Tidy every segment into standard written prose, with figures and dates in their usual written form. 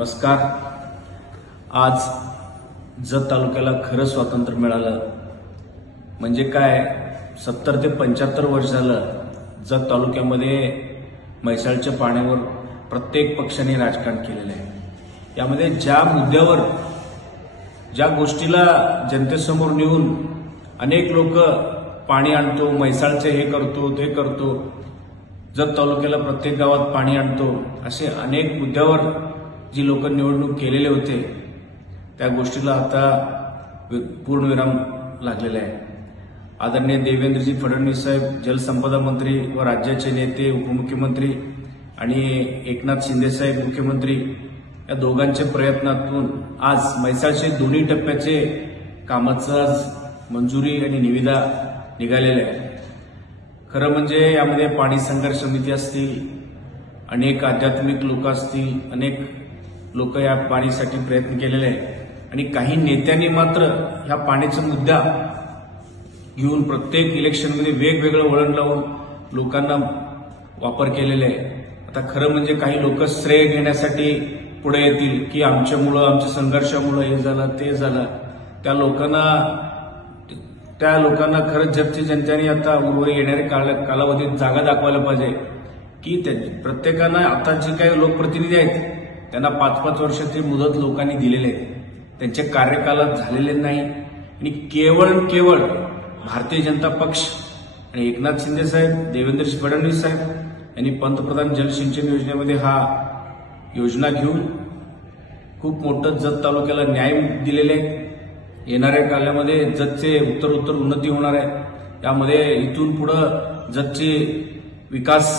नमस्कार। आज जत तालुक्याला खरं स्वातंत्र्य मिळालं म्हणजे काय 70 ते 75 वर्ष झालं जत तालुक्यामध्ये म्हैसाळच्या पाण्यावर प्रत्येक पक्षाने राजकारण केलेलं आहे। यामध्ये ज्या मुद्द्यावर ज्या गोष्टीला जनतेसमोर नेऊन अनेक लोक पाणी आणतो, म्हैसाळचे हे करतो ते करतो, जत तालुक्याला प्रत्येक गावात पाणी आणतो, असे अनेक मुद्द्यावर जी लोक निवडणूक केलेले होते त्या गोष्टीला आता पूर्णविराम लागलेला आहे। आदरणीय देवेंद्रजी फडणवीस साहेब जलसंपदा मंत्री व राज्याचे नेते उपमुख्यमंत्री आणि एकनाथ शिंदे साहेब मुख्यमंत्री या दोघांच्या प्रयत्नातून आज म्हैसाळचे दोन्ही टप्प्याचे कामाचं आज मंजुरी आणि निविदा निघालेल्या आहे। खरं म्हणजे यामध्ये पाणी संघर्ष समिती असतील, अनेक आध्यात्मिक लोक असतील, अनेक लोक या पाणीसाठी प्रयत्न केलेले आहे आणि काही नेत्यांनी मात्र ह्या पाण्याचा मुद्दा घेऊन प्रत्येक इलेक्शनमध्ये वेगवेगळं वळण लावून लोकांना वापर केलेले आहे। आता खरं म्हणजे काही लोक श्रेय घेण्यासाठी पुढे येतील की आमच्यामुळं, आमच्या संघर्षामुळं हे झालं ते झालं। त्या लोकांना खरंच जगची जनतेने आता उर्वरित येणाऱ्या कालावधीत जागा दाखवायला पाहिजे की प्रत्येकानं आता जे काही लोकप्रतिनिधी आहेत त्यांना 5-5 वर्षाची मुदत लोकांनी दिलेली आहे, त्यांचे कार्यकालात झालेले नाही आणि केवळ भारतीय जनता पक्ष आणि एकनाथ शिंदे साहेब, देवेंद्र फडणवीस साहेब यांनी पंतप्रधान जलसिंचन योजनेमध्ये हा योजना घेऊन खूप मोठं जत तालुक्याला न्याय दिलेले आहे। येणाऱ्या काळामध्ये जतचे उत्तरोत्तर उन्नती होणार आहे। त्यामध्ये इथून पुढे जतचे विकास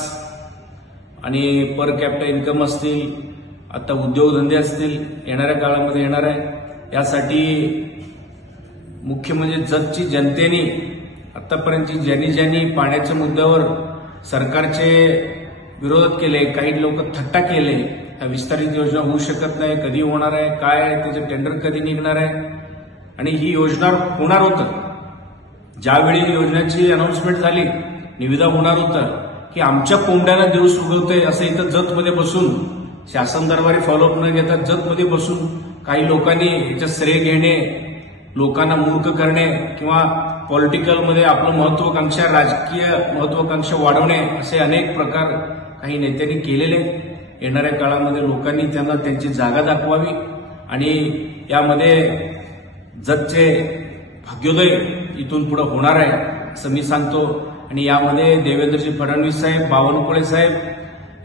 आणि पर कॅपिटा इन्कम असतील, आता उद्योगधंदे असतील, येणाऱ्या काळामध्ये येणार आहे। यासाठी मुख्य म्हणजे जतची जनतेने आतापर्यंत ज्यांनी पाण्याच्या मुद्द्यावर सरकारचे विरोध केले, काही लोक थट्टा केले, ह्या विस्तारित योजना होऊ शकत नाही, कधी होणार आहे, काय आहे, त्याचे टेंडर कधी निघणार आहे आणि ही योजना होणार होतं। ज्यावेळी योजनेची अनाउन्समेंट झाली, निविदा होणार होतं की आमच्या कोंबड्याला दिवस उगवते असं इथं जतमध्ये बसून शासन दरबारी फॉलोअप न घेता जतमध्ये बसून काही लोकांनी याचं श्रेय घेणे, लोकांना मूर्ख करणे किंवा पॉलिटिकलमध्ये आपलं महत्वाकांक्षा, राजकीय महत्वाकांक्षा वाढवणे असे अनेक प्रकार काही नेत्यांनी केलेले। येणाऱ्या काळामध्ये लोकांनी त्यांना त्यांची जागा दाखवावी आणि यामध्ये जतचे भाग्योदय इथून पुढे होणार आहे असं मी सांगतो। आणि यामध्ये देवेंद्रजी फडणवीस साहेब, बावनकुळे साहेब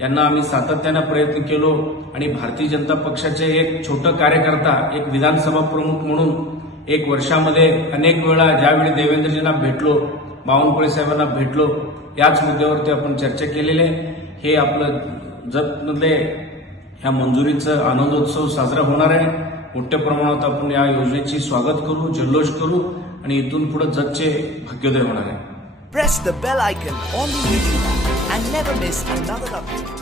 यांना आम्ही सातत्यानं प्रयत्न केलो आणि भारतीय जनता पक्षाचे एक छोटं कार्यकर्ता, एक विधानसभा प्रमुख म्हणून एक वर्षामध्ये अनेक वेळा ज्यावेळी देवेंद्रजींना भेटलो, बावनकुळे साहेबांना भेटलो, याच मुद्द्यावरती आपण चर्चा केलेली आहे। हे आपलं जतमध्ये ह्या मंजुरीचं आनंदोत्सव साजरा होणार आहे। मोठ्या प्रमाणात आपण या योजनेची स्वागत करू, जल्लोष करू आणि इथून पुढे जतचे भाग्योदय होणार आहे। Press the bell icon on the YouTube and never miss another update.